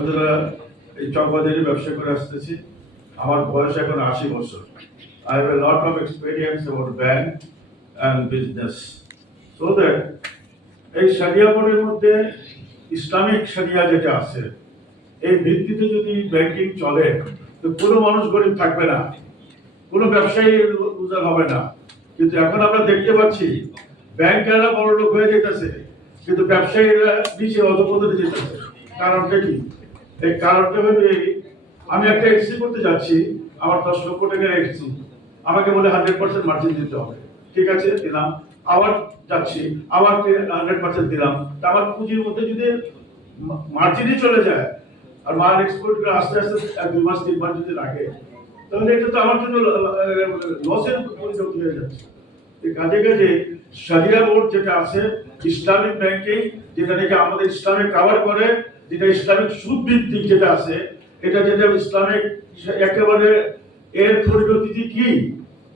বন্ধুরা, এই চকবাজারে ব্যবসা করে আসতেছি। আমার বয়স এখন 80 বছর। I have a lot of experience about bank and business. So that এই শরিয়া বোর্ডের মধ্যে ইসলামিক শরিয়া যেটা আছে, এই ভিত্তিতে যদি ব্যাংকিং চলে তো কোনো মানুষ গরিব থাকবে না, কোনো ব্যবসায়ী উজাড় হবে না। কিন্তু এখন আমরা দেখতে পাচ্ছি ব্যাংকাররা বড় লোক হয়ে যেতেছে, কিন্তু ব্যবসায়ীরা নিচে অধপতনে যেতেছে। কারণটা কি? এই কারণটা হলো আমি একটা এক্সি করতে যাচ্ছি, আমার 10 লক্ষ টাকার এক্সি, আমাকে বলে 100% মার্জিন দিতে হবে। ঠিক আছে, দিলাম। আবার যাচ্ছি, আবার 100% দিলাম। তা আমার পুঁজির মধ্যে যদি মার্জিনই চলে যায় আর মাল এক্সপোর্ট করে আস্তে আস্তে 2 মাস 3 মাস যদি লাগে, তাহলে এটা তো আমার জন্য লসের পরিণত হয়ে যাচ্ছে। এই কাজে কাজে শরিয়া বোর্ড যেটা আছে, ইসলামিক ব্যাংকিং, যেটা নাকি আমাদের ইসলামিক কভার করে, যেটা ইসলামিক সুদ ভিত্তিক যেটা আছে, এটা যেটা ইসলামিক একেবারে এর পরিণতি কি,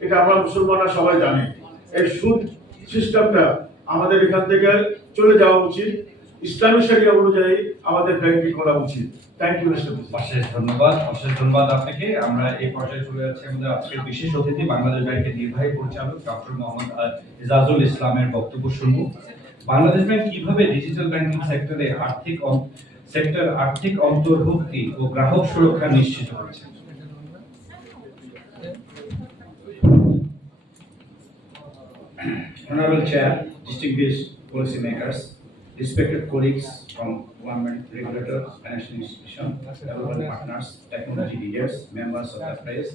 এটা আমরা মুসলমানরা সবাই জানি। এই সুদ সিস্টেমটা আমাদের এখান থেকে চলে যাওয়া উচিত, ইসলামিক শরিয়া অনুযায়ী আমাদের ব্যাংকিং করা উচিত। Thank you mister. অশেষ ধন্যবাদ আপনাকে। আমরা এই পর্যায়ে চলে যাচ্ছি আমাদের আজকের বিশেষ অতিথি বাংলাদেশ ব্যাংকের নির্বাহী পরিচালক ডক্টর মোহাম্মদ ইজাজুল ইসলামের বক্তব্য শুনব। বাংলাদেশ ব্যাংক কিভাবে ডিজিটাল ব্যাংকিং সেক্টরে আর্থিক অন্তর্ভুক্তি ও গ্রাহক সুরক্ষা নিশ্চিত করেছে। Honorable Chair, distinguished policymakers, respected colleagues from government, regulators, financial institutions, development partners, technology leaders, members of the press,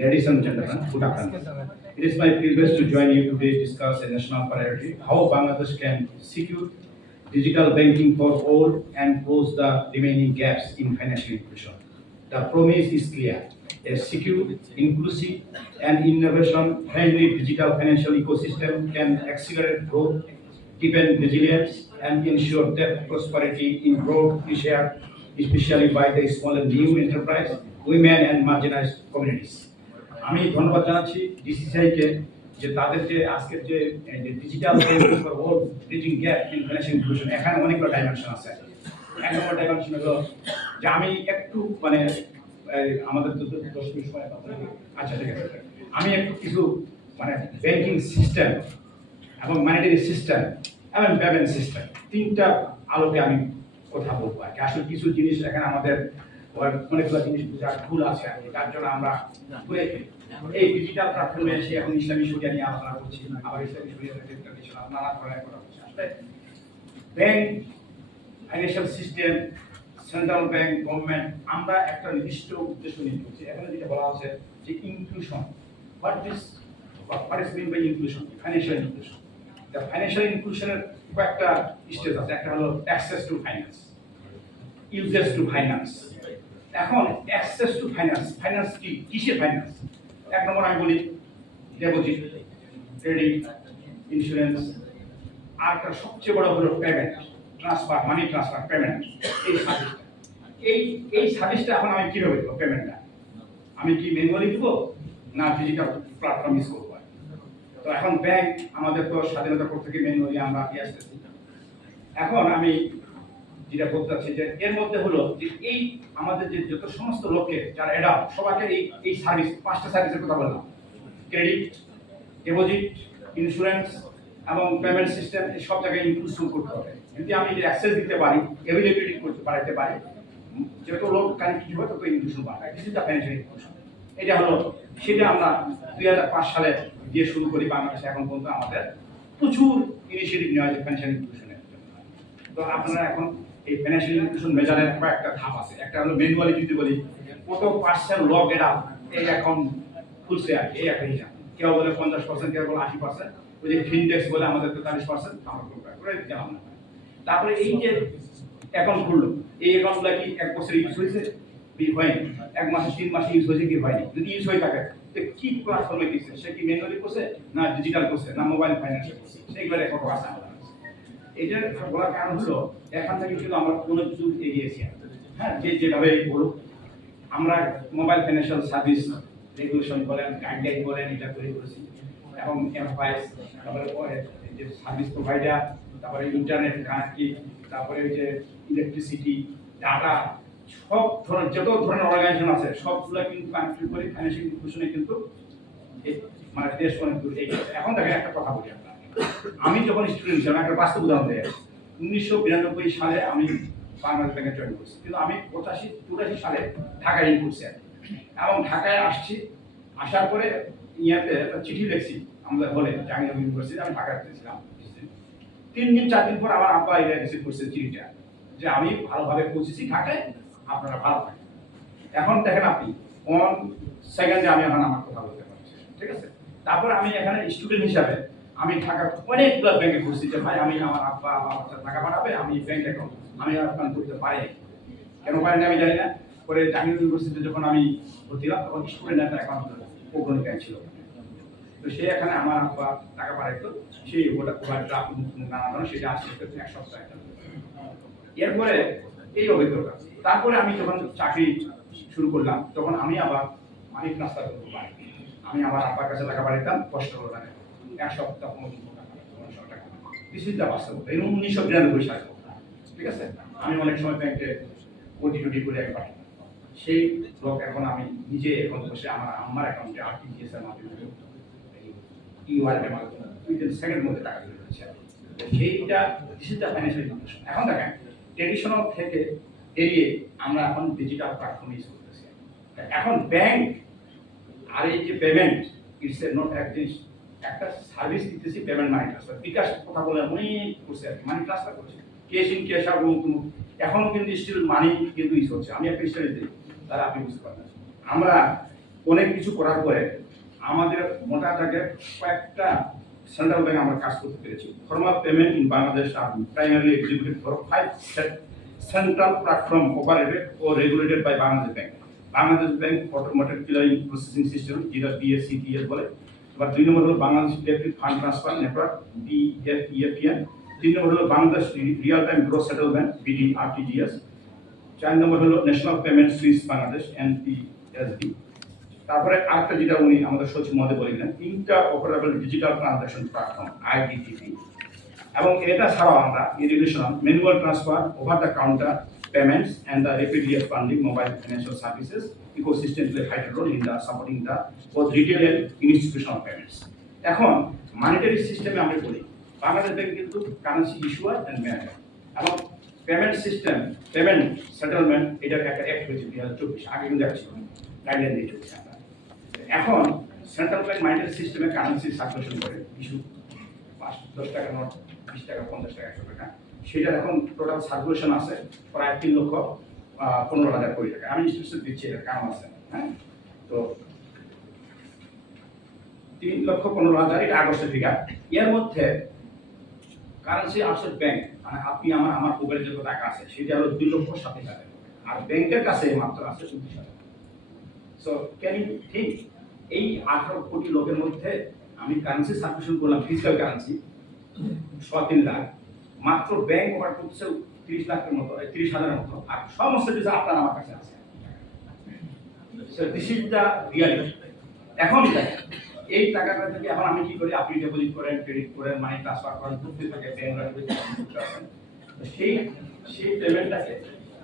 ladies and gentlemen, good afternoon. It is my privilege to join you today to discuss a national priority, how Bangladesh can secure digital banking for all and close the remaining gaps in financial inclusion. The promise is clear: a secure, inclusive, and innovation-friendly digital financial ecosystem can accelerate growth, deepen resilience, and ensure that prosperity in broadly shared, especially by the small and new enterprise, women, and marginalized communities. আমি ধন্যবাদ জানাচ্ছি DCCI কে যে তাদের যে আজকের যে digital banking for all bridging gap in financial inclusion, এখানে অনেকগুলো ডাইমেনশন আছে। এক নম্বর ডাইমেনশন হলো যে আমি একটু আমাদের তো 10 মিনিট সময় আছে। আচ্ছা, ঠিক আছে। আমি একটু কিছু ব্যাংকিং সিস্টেম এবং মনিটারি সিস্টেম এবং পেমেন্ট সিস্টেম, তিনটা আলোকে আমি কথা বলবো। আসলে কিছু জিনিস এখানে আমাদের অনেকগুলো জিনিস বোঝার ভুল আছে, তার জন্য আমরা ভুলে এই ডিজিটাল প্ল্যাটফর্মে এসে এখন ইসলামী শরিয়া নিয়ে আলোচনা করছি, আবার ইসলামী শরিয়া নানা ধরনের কথা বলছি। আসলে bank, financial system, central bank, government, আমরা একটা নির্দিষ্ট উদ্দেশ্য নিয়ে চলছি। এখানে যেটা বলা আছে যে inclusion, what is mean by inclusion? Financial inclusion. The financial inclusion এর কয়েকটা স্টেজ আছে। একটা হলো access to finance, uses two finance. এখন অ্যাক্সেস টু ফাইন্যান্স, ফাইন্যান্স কি, কিসের ফাইন্যান্স? এক নম্বর আমি বলি ডিপোজিট, ক্রেডিট, ইন্স্যুরেন্স। আর একটা সবচেয়ে বড় হলো payment, transfer, money transfer, payment. এই সার্ভিসটা, এই সার্ভিসটা এখন আমি কিভাবে দেবো? পেমেন্টটা আমি কি ম্যানুয়ালি দেবো না ডিজিটাল প্ল্যাটফর্ম ইউজ করবো? তো এখন ব্যাংক আমাদের তো স্বাধীনতার পর থেকে ম্যানুয়ালি আমরা দিয়ে আসতেছি। এখন আমি যেটা বলতে চাচ্ছি যে এর মধ্যে হলো যে এই আমাদের যে যত সমস্ত লোককে যারা অ্যাডাপ্ট, সবাইকে এই সার্ভিস, 5টা সার্ভিসের কথা বললাম, ক্রেডিট, ডিপোজিট, ইন্স্যুরেন্স এবং পেমেন্ট সিস্টেম, এই সব জায়গায় ইনক্লুশন করতে হবে। যদি আমি অ্যাক্সেস দিতে পারি, অ্যাভেলেবিলিটি করতে পারতে পারি, যত লোক কানেক্ট হবে তত ইনক্লুশন বাড়বে। This is the financial inclusion. এটা হলো সেটা আমরা 2005 সালে দিয়ে শুরু করি বাংলাদেশে। এখন পর্যন্ত আমাদের প্রচুর ইনিশিয়েটিভ নেওয়া হয়েছে ফাইন্যান্সিয়াল ইনক্লুশনের জন্য। তো আপনারা এখন এই ফাইন্যান্সিয়াল ইনক্লুশন মেজারের কয়েকটা ধাপ আছে। একটা হলো ম্যানুয়ালি যদি বলি কত পার্সেন্ট লগ এটা এই অ্যাকাউন্ট খুলছে, আর এই একটা হিসাব। কেউ বলে 50%, কেউ বলে 80%, ওই যে ফিনটেক্স বলে আমাদের 43%, আমরা করে দিলাম না। তারপরে এই যে অ্যাকাউন্ট খুললো, এই অ্যাকাউন্টগুলো কি 1 বছর ইউজ হয়েছে কি হয়নি, 1 মাসে 3 মাসে ইউজ হয়েছে কি হয়নি, যদি ইউজ হয়ে থাকে তো কি প্ল্যাটফর্মে দিচ্ছে, সে কি ম্যানুয়ালি করছে না ডিজিটাল করছে না মোবাইল ফাইন্যান্সে করছে, সেইগুলো রেকর্ড আছে আমাদের। এটা বলার কারণ হলো এখান থেকে কিন্তু আমরা কোনো কিছু এগিয়েছি। হ্যাঁ, যেভাবে বলুক, আমরা মোবাইল ফাইন্যান্সিয়াল সার্ভিস রেগুলেশন বলেন, গাইডলাইন বলেন, এটা তৈরি করেছি। এবং এমপ্লয়েজ, তারপরে যে সার্ভিস প্রোভাইডার, তারপরে ইন্টারনেট কানেক্টিভ, তারপরে ওই যে ইলেকট্রিসিটি, ডাটা, সব ধরনের যত ধরনের অর্গানাইজেশন আছে সবগুলো কিন্তু কানেক্টেড করে ফাইন্যান্সিয়াল ইনক্লুশনে কিন্তু মানে দেশ অনেক দূর এগিয়ে গেছে। এখন দেখেন একটা কথা বলি আপনার, আমি যখন স্টুডেন্ট ছিলাম একটা বাস্তব উদাহরণ দেয় 1992 সালে আমি বাংলাদেশ ব্যাংকে জয়েন করছি, কিন্তু আমি 85-84 সালে ঢাকায় ইন করছি এবং ঢাকায় আসছি। আসার পরে ইয়াতে একটা চিঠি লিখছি আমাদের হলে জাহাঙ্গীরনগর ইউনিভার্সিটি, আমি ঢাকায় ছিলাম 3-4 দিন পর আমার আব্বা এটা রিসিভ করছে চিঠিটা যে আমি ভালোভাবে পৌঁছেছি ঢাকায়, আপনারা ভালো থাকেন। এখন দেখেন আপনি কোন সেকেন্ডে আমি এখন আমার কথা বলতে পারছি, ঠিক আছে। তারপর আমি এখানে স্টুডেন্ট হিসাবে আমি ঢাকার অনেকগুলো ব্যাংকে ঘুরছি যে ভাই আমি আমার আব্বা আমার বাচ্চা টাকা পাঠাবে, আমি ব্যাংক অ্যাকাউন্ট আমি অ্যাকাউন্ট করতে পারি কেন পারিনি আমি জানি না। পরে জাহাঙ্গীরনগর ইউনিভার্সিটিতে যখন আমি ভর্তি হলাম তখন স্টুডেন্ট একটা অ্যাকাউন্ট অগ্রণী ব্যাংক ছিল, তো সে এখানে আমার আব্বা টাকা পাঠাইতো, সেই ওটা নানা ধরনের সেটা আসতে এক সপ্তাহ একটা। এরপরে এই অভিজ্ঞতা, তারপরে আমি যখন চাকরি শুরু করলাম তখন আমি আবার মানি ট্রান্সফার করতে পারি। আমি আমার আব্বার কাছে টাকা পাঠাইতাম 10 টাকা, এক সপ্তাহ 15 টাকা। কিছুটা বাস্তবতা এই 1992 সালে, ঠিক আছে। আমি অনেক সময় ব্যাংকে কোটি করে আমি পাঠাই, সেই লোক এখন আমি নিজে এখন বসে আমার আম্মার অ্যাকাউন্টে আরটিজিএস এর মাধ্যমে ইউআরএর মাধ্যমে উইদিন সেকেন্ডের মধ্যে টাকা দিতে হচ্ছে। সেইটা ডিজিটাল ফাইন্যান্সিয়াল ইনক্লুশন। এখন দেখেন ট্রেডিশনাল থেকে এড়িয়ে আমরা এখন ডিজিটাল প্ল্যাটফর্ম ইউজ করতেছি। এখন ব্যাংক আর এই যে পেমেন্ট ইটস এ নট এক জিনিস, একটা সার্ভিস দিতেছি পেমেন্ট মানি ট্রান্সফার। বিকাশ কথা বলে অনেক করছে আর মানি ট্রান্সফার করছে, ক্যাশ ইন ক্যাশ আউট এখনো কিন্তু স্টিল মানি কিন্তু ইউজ হচ্ছে। আমি একটা স্টাডি দিই তারা আপনি বুঝতে পারবেন। আমরা অনেক কিছু করার পরে আমাদের মোটা দাগে কয়েকটা সেন্ট্রাল ব্যাংক আমরা কাজ করতে পেরেছি। Formal payment in Bangladesh are primarily executed for 5 central platform operated ও regulated by Bangladesh bank. Bangladesh bank automated clearing processing system যেটা বিএসসিটিএস বলে। এবার 2 নম্বর হলো Bangladesh electric fund transfer network BFEFTN. 3 নম্বর হলো Bangladesh real time gross settlement BDRTGS. 4 নম্বর হলো national payment switch Bangladesh NPSB. তারপরে আরেকটা যেটা উনি আমাদের সচিব মহোদয় বলেছিলেন interoperable digital transaction platform আইডিটিপি। এবং এটা ছাড়াও আমরা irrigation manual transfer over the counter payments and the rapidly expanding mobile financial services ecosystem play vital role in the supporting the both retail and institutional payments. এখন monetary সিস্টেমে আমরা বলি Bangladesh bank কিন্তু currency issuer and manager এবং payment system payment settlement এটার একটা act হয়েছে 2024, আগে কিন্তু ছিল গাইডলাইন দিয়ে চলছে। এখন সেন্ট্রাল ব্যাংক মানিটারি সিস্টেমে কারেন্সি সার্কুলেশন করে ইস্যু 5-10 টাকা নোট 20 টাকা 50 টাকা 100 টাকা, সেটার এখন টোটাল সার্কুলেশন আছে প্রায় 3,15,000 কোটি টাকা। আমি স্টেটস দিচ্ছি এর কারণ আছে, হ্যাঁ। তো 3,15,000 এটা আগস্টের ফিগার। এর মধ্যে কারেন্সি আসল ব্যাংক মানে আপনি আমার পকেটে যত টাকা আছে সেটা হলো 2,07,000 আর ব্যাংকের কাছে মাত্র আছে 24,000। সো ক্যান ইউ থিঙ্ক এই 18 কোটি লোকের মধ্যে আমি কারেন্সি সার্কুলেশন করলাম ফিজিক্যাল কারেন্সি 3 লাখ, মাত্র ব্যাংক ওভার করছে 30 লাখের মতো 30,000-এর মতো, আর সমস্ত কিছু আপনার আমার কাছে আছে। So this is the reality. এখন এই টাকাটা থেকে এখন আমি কি করি, আপনি ডিপোজিট করেন ক্রেডিট করেন মানি ট্রান্সফার করেন করতে থাকে ব্যাংক, তো সেই পেমেন্টটাকে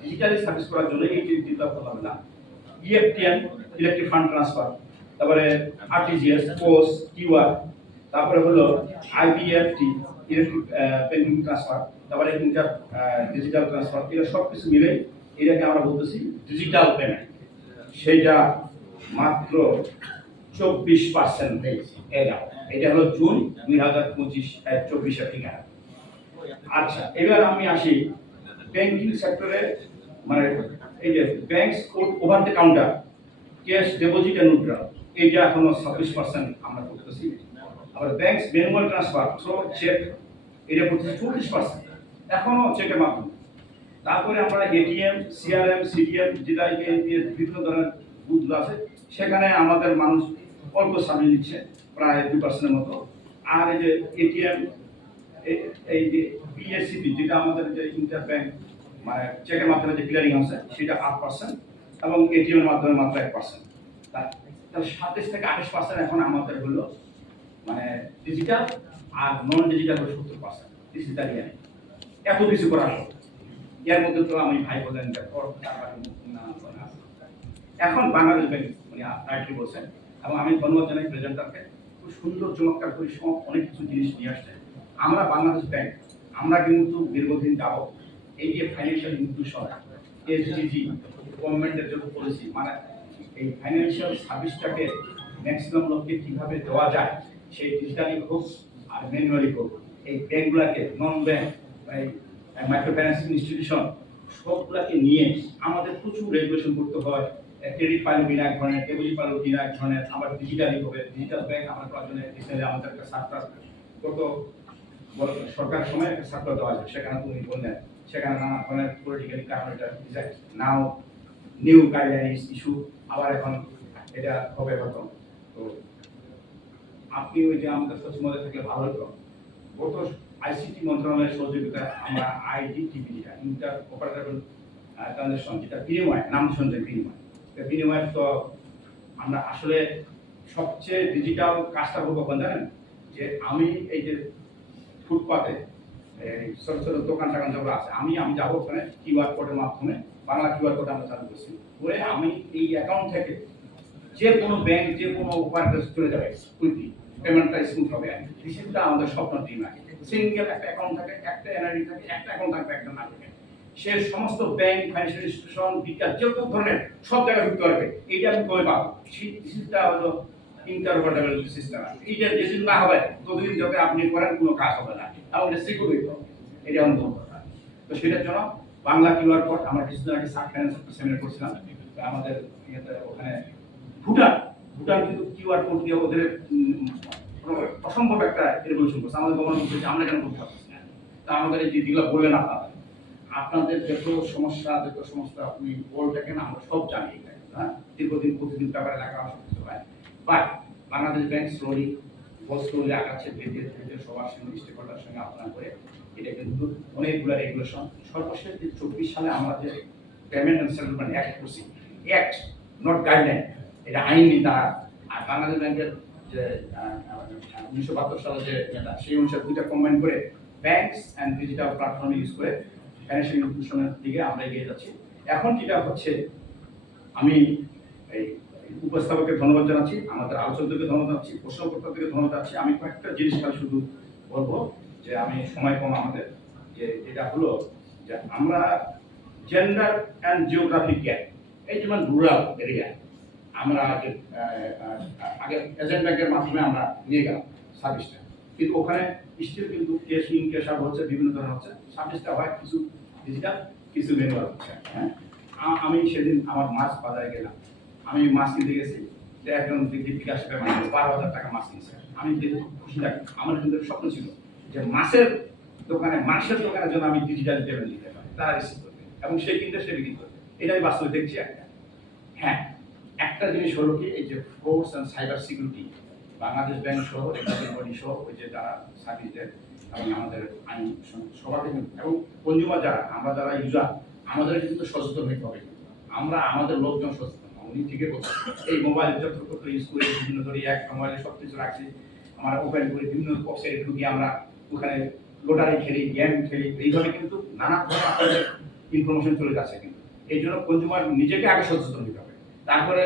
ডিজিটালি সার্ভিস করার জন্য এই যে ডিজিটাল কথা বললাম ইএফটিএন ইলেকট্রিক ফান্ড ট্রান্সফার, তারপরে আরটিজিএস পোস্ট কিউআর, তারপরে হলো আইবিএফটি ইলেকট্রিক পেন্ডিং ট্রান্সফার, তারপরে ইন্টার ডিজিটাল ট্রান্সফার, এগুলো সব কিছু মিলে এটাকে আমরা বলতেছি ডিজিটাল পেমেন্ট। সেইটা মাত্র 24% হয়েছে। এটা হলো জুন 2024-24 ঠিকানা। আচ্ছা, এবার আমি আসি ব্যাংকিং সেক্টরে, মানে এই যে banks over the counter cash deposit and withdrawal, এইটা এখনো 26% আমরা করতেছি। আবার banks manual transfer through cheque, এটা করতেছি 40% এখনো চেকের মাধ্যমে। তারপরে আমরা এটিএম সিআরএম সিডিএম যেটা বিভিন্ন ধরনের বুথগুলো আছে সেখানে আমাদের মানুষ অল্প সার্ভিস দিচ্ছে প্রায় 2%-এর মতো। আর এই যে এটিএম এই যে বিএসসিপি যেটা আমাদের যে ইন্টার ব্যাংক মানে চেকের মাধ্যমে যে ক্লিয়ারিং আছে সেটা 8% এবং এটিএম এর মাধ্যমে মাত্র 1%। তাহলে 27 থেকে 28% এখন আমাদের হলো মানে ডিজিটাল, আর নন ডিজিটাল হলো 70%। This is the reality. এত কিছু করা হলো এর মধ্যে তো আমি ভাই বলেন এখন বাংলাদেশ ব্যাংক উনি রাইটলি বলছেন, এবং আমি ধন্যবাদ জানাই প্রেজেন্টারকে, খুব সুন্দর চমৎকার করে সব অনেক কিছু জিনিস নিয়ে আসছে। আমরা বাংলাদেশ ব্যাংক আমরা কিন্তু দীর্ঘদিন যাবত এই যে ফাইন্যান্সিয়াল ইনক্লুশন এসডিজি গভর্নমেন্টের যে পলিসি, মানে এই ফাইন্যান্সিয়াল সার্ভিসটাকে ম্যাক্সিমাম লোককে কিভাবে দেওয়া যায়, সেই ডিজিটালি হোক আর ম্যানুয়ালি হোক, এই ব্যাংকগুলোকে non bank micro financing institution সবগুলোকে নিয়ে আমাদের প্রচুর রেগুলেশন করতে হয়। ক্রেডিট ফাইল বিনা এক ধরনের, ডেবিট ফাইল বিনা এক ধরনের, আবার ডিজিটালি হবে। ডিজিটাল ব্যাংক আমরা করার জন্য আমাদের একটা সার্কুলার কত সরকার সময় একটা সার্কুলার দেওয়া যায়, সেখানে তুমি বললেন সেখানে নানা ধরনের পলিটিক্যালি কারণ এটা নাও নিউ গাইডলাইন্স ইস্যু, আবার এখন এটা হবে হয়তো। তো আপনি ওই যে আমাদের সচিবালয় থাকলে ভালো হতো, গত আইসিটি মন্ত্রণালয়ের সহযোগিতায় আমরা আইডিটিপি যেটা ইন্টার অপারেটেবল ট্রানজাকশন, যেটা বিনিময় নাম শুনছেন বিনিময়, তো আমরা আসলে সবচেয়ে ডিজিটাল কাজটা করবো কখন জানেন, যে আমি এই যে ফুটপাতে ছোট ছোট দোকান টোকান যেগুলো আছে, আমি যাবো ওখানে কিউআর কোডের মাধ্যমে, বাংলা কিউআর কোড আমরা চালু করছি, করে আমি এই অ্যাকাউন্ট থেকে যে কোনো ব্যাংক যে কোনো অপারেটর চলে যাবে কুইকলি, পেমেন্টটা স্মুথ হবে। রিসিভটা আমাদের স্বপ্ন ড্রিম আছে, সিঙ্গেল একটা অ্যাকাউন্ট থাকে, একটা এনআইডি থাকে, একটা অ্যাকাউন্ট থাকবে, একটা না থাকে, সে সমস্ত ব্যাংক ফাইন্যান্সিয়াল ইনস্টিটিউশন বিকাশ যে কোনো ধরনের সব জায়গায় ঢুকতে পারবে। এইটা আমি কই পাবো, সিস্টেমটা হলো ইন্টারঅপারেবল সিস্টেম। এইটা যেদিন না হবে ততদিন যাতে আপনি করেন কোনো কাজ হবে না, এবং এটা সিকিউর হইতে হবে, এটা অন্য কথা। তো সেটার জন্য বাংলা কিউআর কোড আমরা কিছুদিন আগে সাব ফাইন্যান্স সেমিনার করছিলাম, আমাদের ওখানে ভুটান কিন্তু কিউআর কোড দিয়ে ওদের অসম্ভব একটা রেভলিউশন করছে। আমাদের গভর্নমেন্ট বলছে আমরা কেন করতে পারছি না। তা আমাদের এই যেগুলো বললেন আপনাদের যত সমস্যা আপনি বলটাকে না আমরা সব জানি, হ্যাঁ, দীর্ঘদিন প্রতিদিন ব্যাপারে লেখা সব কিছু হয়। বাট বাংলাদেশ ব্যাংক স্লোলি আগাচ্ছে, ধীরে ধীরে সবার সঙ্গে স্টেক হোল্ডারের সঙ্গে আলোচনা করে এটা কিন্তু অনেকগুলো রেগুলেশন। সর্বশেষ 24 সালে আমরা যে পেমেন্ট অ্যান্ড সেটেলমেন্ট অ্যাক্ট করছি, অ্যাক্ট নট গাইডলাইন, এটা আইনি দ্বারা। আর বাংলাদেশ ব্যাংকের যে 1972 সালে যে এটা, সেই অনুসারে দুইটা কম্বাইন করে banks and digital platform use করে ফাইন্যান্সিয়াল ইনক্লুশনের দিকে আমরা এগিয়ে যাচ্ছি। এখন যেটা হচ্ছে, আমি এই উপস্থাপককে ধন্যবাদ জানাচ্ছি, আমাদের আলোচকদেরকে ধন্যবাদ জানাচ্ছি, প্রশ্নকর্তাদেরকে ধন্যবাদ জানাচ্ছি। আমি কয়েকটা জিনিস খালি শুধু বলবো, যে আমি সময় কম আমাদের, যে যেটা হলো যে আমরা জেন্ডার অ্যান্ড জিওগ্রাফিক গ্যাপ, এই যেমন রুরাল এরিয়া আমরা আগে এজেন্ট ব্যাংকের মাধ্যমে আমরা নিয়ে গেলাম সার্ভিসটা, কিন্তু ওখানে স্টিল কিন্তু কেস ইন কেস আউট হচ্ছে, বিভিন্ন ধরনের হচ্ছে, সার্ভিসটা হয় কিছু ডিজিটাল কিছু ম্যানুয়াল হচ্ছে। হ্যাঁ, আমি সেদিন আমার মাছ বাজারে গেলাম, আমি মাছ কিনতে গেছি, যে একজন বিকাশ পেমেন্ট 12,000 টাকা মাছ কিনছে। আমি দেখে খুশি লাগি, আমার কিন্তু স্বপ্ন ছিল যে মাছের দোকানের জন্য আমি ডিজিটাল পেমেন্ট দিতে পারি, তারা রিসিভ করবে এবং সে কিনতে সে বিক্রি করবে। এটা আমি বাস্তবে দেখছি একটা। হ্যাঁ, একটা জিনিস হলো কি, এই যে force and cyber security, Bangladesh bank সহ বডি সহ ওই যে যারা সার্ভিস দেয় এবং আমাদের আইন সবাইকে, এবং কনজিউমার যারা আমরা যারা ইউজার, আমাদের কিন্তু সচেতন হতে হবে। আমরা আমাদের লোকজন সচেতন, উনি ঠিকই বলছেন, এই মোবাইল যত্রতত্র ইউজ করে বিভিন্ন ধরে এক মোবাইলে সব কিছু রাখছি, আমরা ওপেন করে বিভিন্ন ওয়েবসাইটে ঢুকি, আমরা ওখানে লোটারি খেলি, গেম খেলি, এইভাবে কিন্তু নানা ধরনের আপনাদের ইনফরমেশন চলে যাচ্ছে। কিন্তু এই জন্য কনজিউমার নিজেকে আগে সচেতন হতে হবে। তারপরে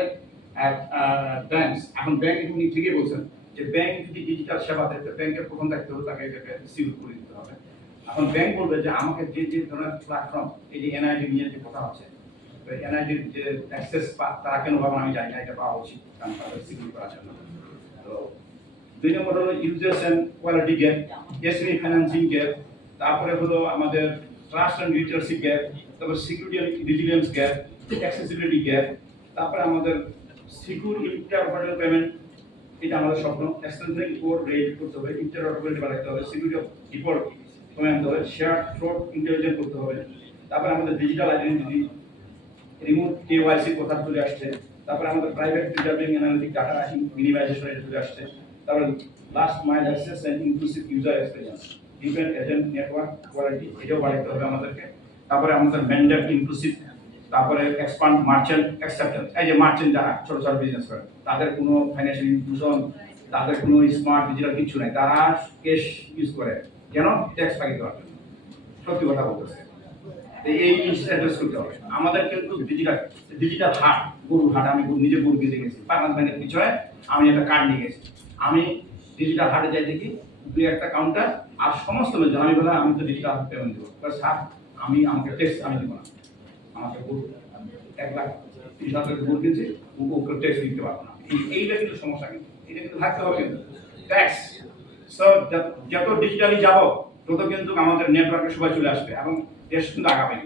ব্যাংক, এখন ব্যাংক উনি ঠিকই বলছেন যে ব্যাংক যদি ডিজিটাল সেবা দেয়, ব্যাংকের প্রথম দায়িত্ব হলো তাকে এটাকে সিকিউর করে দিতে হবে। এখন ব্যাংক বলবে যে আমাকে যে যে ধরনের প্ল্যাটফর্ম, এই যে এনআইডি নিয়ে যে কথা হচ্ছে, এনআইডির যে অ্যাক্সেস তারা কেন পাবেন আমি জানি না, এটা পাওয়া উচিত কারণ তাদের সিকিউর করার জন্য। তো 2 নম্বর হলো users and quality gap, SME financing gap, তারপরে হলো আমাদের ট্রাস্ট অ্যান্ড লিটারেসি গ্যাপ, তারপর security and resilience gap, accessibility gap, তারপরে আমাদের সিকিউর ইন্টারঅপারেবল পেমেন্ট, এটা আমাদের স্বপ্ন। এক্সটেনশন কোড রেজ করতে হবে, ইন্টারঅপারেবিলিটি বাড়াতে হবে, সিকিউরিটি অফ রিপোর্ট কমে আনতে হবে, শেয়ার ফ্রড ইন্টেলিজেন্ট করতে হবে। তারপরে আমাদের ডিজিটাল আইডেন্টিটি, রিমোট কেওয়াইসি কথা চলে আসছে। তারপরে আমাদের private preserving analytic data minimisation এটা চলে আসছে। তারপরে last mile access and inclusive user experience, depend agent network quality, এটাও বাড়াতে হবে আমাদেরকে। তারপরে আমাদের ম্যান্ডেট ইনক্লুসিভ, তারপরে এক্সপান্ড মার্চেন্ট অ্যাকসেপ্টেন্স, এই যে মার্চেন্ট যারা ছোট ছোট বিজনেস করে, তাদের কোনো ফাইন্যান্সিয়াল ইনক্লুশন, তাদের কোনো স্মার্ট ডিজিটাল কিছু নাই, তারা ক্যাশ ইউজ করে কেন, ট্যাক্স ফাঁকি দেওয়ার জন্য। সত্যি কথা বলতেছে। এই জিনিসটা অ্যাড্রেস করতে হবে। আমাদের কিন্তু ডিজিটাল হাট, গরুর হাট, আমি নিজে গরু কিনতে গেছি বাংলাদেশ ব্যাংকের পিছনে, আমি একটা কার্ড নিয়ে গেছি, আমি ডিজিটাল হাটে যাই দেখি দুই একটা কাউন্টার আর সমস্ত লোকজন, আমি বললাম আমি তো ডিজিটাল পেমেন্ট দেবো, স্যার আমাকে টেক্সট আমি দেবো না, আমাকে গরু 1,30,000 গরু কিনছি, ওকে টেক্সট দিতে পারবো না। এইটা কিন্তু সমস্যা, কিন্তু এটা কিন্তু থাকতে হবে কিন্তু ট্যাক্স। সো যত ডিজিটালি যাব তত কিন্তু আমাদের নেটওয়ার্কে সবাই চলে আসবে এবং দেশ কিন্তু আগাবে,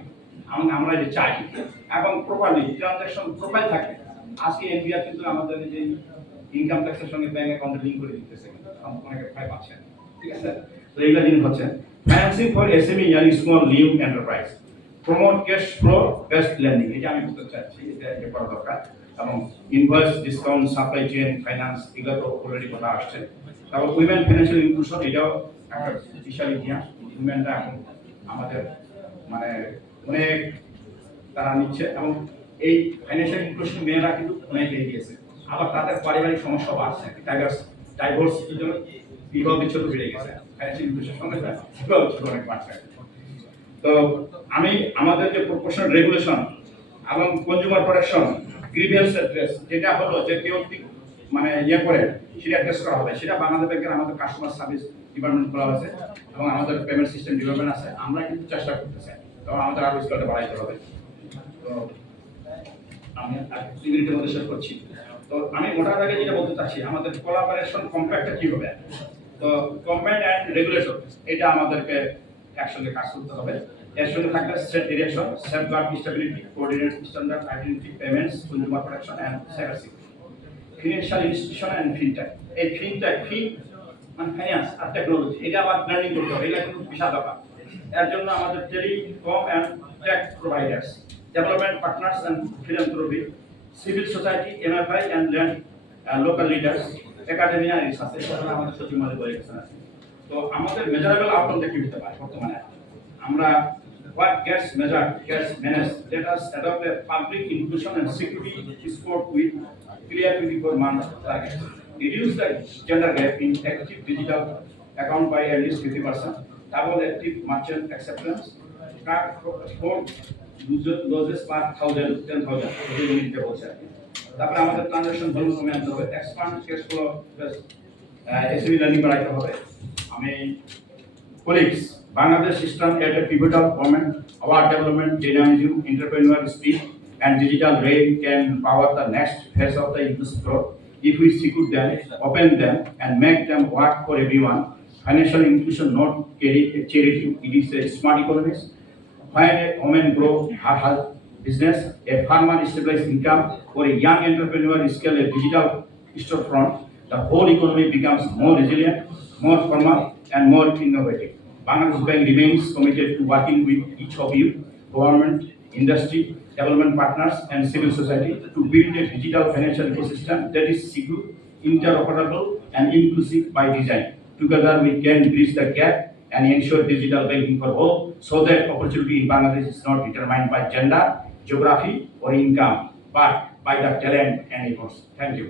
আমরা যে চাই, এবং প্রপারলি ট্রানজাকশন প্রোফাইল থাকবে। আজকে এনবিআর কিন্তু আমাদের যে ইনকাম ট্যাক্সের সঙ্গে ব্যাংক অ্যাকাউন্টে লিংক করে দিতেছে, অনেকে ভয় পাচ্ছে, ঠিক আছে। তো এইগুলা জিনিস হচ্ছে ফাইন্যান্সিং ফর এসএমই ইয়ানি small new enterprise, promote cash flow based lending, এটা আমি বলতে চাচ্ছি, এটা করা দরকার। এবং invoice discount, supply chain finance, এগুলো তো অলরেডি কথা আসছে। তারপর উইমেন ফাইন্যান্সিয়াল ইনক্লুশন, এটাও একটা বিশাল ইতিহাস। উইমেনরা এখন আমাদের মানে অনেক তারা নিচ্ছে, এবং এই ফাইন্যান্সিয়াল ইনক্লুশন মেয়েরা কিন্তু অনেক এগিয়ে গিয়েছে। আবার তাদের পারিবারিক সমস্যাও আছে, ডাইভোর্স জন্য বিবাহ বিচ্ছেদ বেড়ে গেছে, ফাইন্যান্সিয়াল ইনক্লুশনের সঙ্গে বিবাহ বিচ্ছেদ অনেক বাড়ছে। তো আমি আমাদের যে প্রপোর্শনাল রেগুলেশন এবং কনজিউমার প্রোটেকশন, গ্রিভিয়েন্স অ্যাড্রেস, যেটা হলো যে কেউ মানে ইয়ে করে সেটা অ্যাড্রেস করা হবে, সেটা বাংলাদেশ ব্যাংকের আমাদের কাস্টমার সার্ভিস ডিপার্টমেন্ট খোলা আছে এবং আমাদের পেমেন্ট সিস্টেম ডেভেলপমেন্ট আছে, আমরা কিন্তু চেষ্টা করতেছি, তো আমাদের আরো স্কেলটা বাড়াইতে হবে। তো আমি 2 মিনিটের মধ্যে শেষ করছি। তো আমি মোটা দাগে যেটা বলতে চাচ্ছি, আমাদের কোলাবোরেশন কম্প্যাক্টটা কি হবে, তো কম্বাইন্ড অ্যান্ড রেগুলেশন, এটা আমাদেরকে একসঙ্গে কাজ করতে হবে। এর সঙ্গে থাকবে state direction, safeguard stability, coordinate standard identity, payments, consumer protection and cyber security, financial institution and fintech. এই ফিনটেক মানে ফাইন্যান্স আর টেকনোলজি, এটা আবার ব্র্যান্ডিং করতে হবে, এটা কিন্তু বিশাল ব্যাপার। এর জন্য আমাদের telecom and tech providers, development partners and philanthropy, civil society, MFI and land local leaders, academia, research, এগুলো আমাদের সচিব মহোদয় বলেছেন। তো আমাদের মেজারেবল আউটকামটা কি হতে পারে বর্তমানে, আমরা what gets measured gets managed. Let us adopt a public inclusion and security scope with clear 24-month targets. Reduce the gender gap in active digital account by at least 50%. Double active merchant acceptance. Track for losses per 10,000. তারপরে আমাদের transaction volume কমে আনতে হবে, expand cash flow SME learning বাড়াইতে হবে। আমি colleagues, Bangladesh stand at a pivotal moment. Our development, dynamism, entrepreneurial speed, and digital rail can power the next phase of the inclusive growth. If we secure them, open them, and make them work for everyone, financial inclusion not charity, it is a smart economy. When a woman grow her business, a farmer stabilize income, or a young entrepreneur scale a digital storefront, the whole economy becomes more resilient, more formal, and more innovative. Bangladesh Bank remains committed to working with each of you, government, industry, development partners, and civil society to build a digital financial ecosystem that is secure, interoperable, and inclusive by design. Together, we can bridge the gap and ensure digital banking for all, so that opportunity in Bangladesh is not determined by gender, geography, or income, but by the talent and efforts. Thank you.